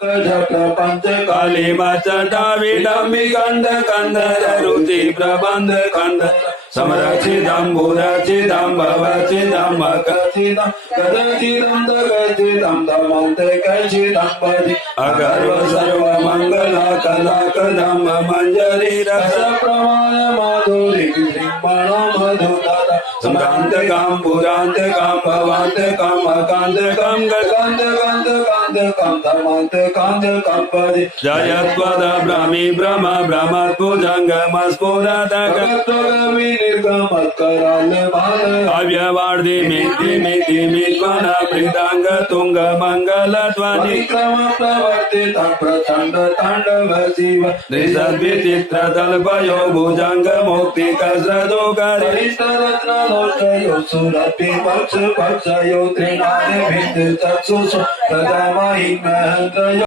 प्रपंच कालीमाच डावी कंद कंदर रुची प्रबंध कंद समरचिदं भूरचिदं भवचिदं मकचिदं कदचिदं दगचिदं दमन्तकचिदं पदि अगर्व सर्वमङ्गल कलाकदं मञ्जरी रस प्रमाण माधुरी श्रीमणो मधुकर सम्रान्तकं पुरान्तकं भवान्तकं अकान्तकं गकान्तकं धर्मान्तकं पदि जयत्वद ब्राह्मी ब्रह्म ब्रह्मत्पुजङ्गमस्फुरतक अव्यवार्धि मिति मित्वन मृदांग तुंग मंगल ध्वनि क्रम प्रवर्तित प्रचंड तांडव शिव निसद्विचित्र तल्पयो भुजंग मुक्ति कसरतो गरिष्ठ रत्न लोचयो सुरपि पक्ष पक्षयो त्रिनादि भित्ति चक्षुषु प्रदमहि महंतयो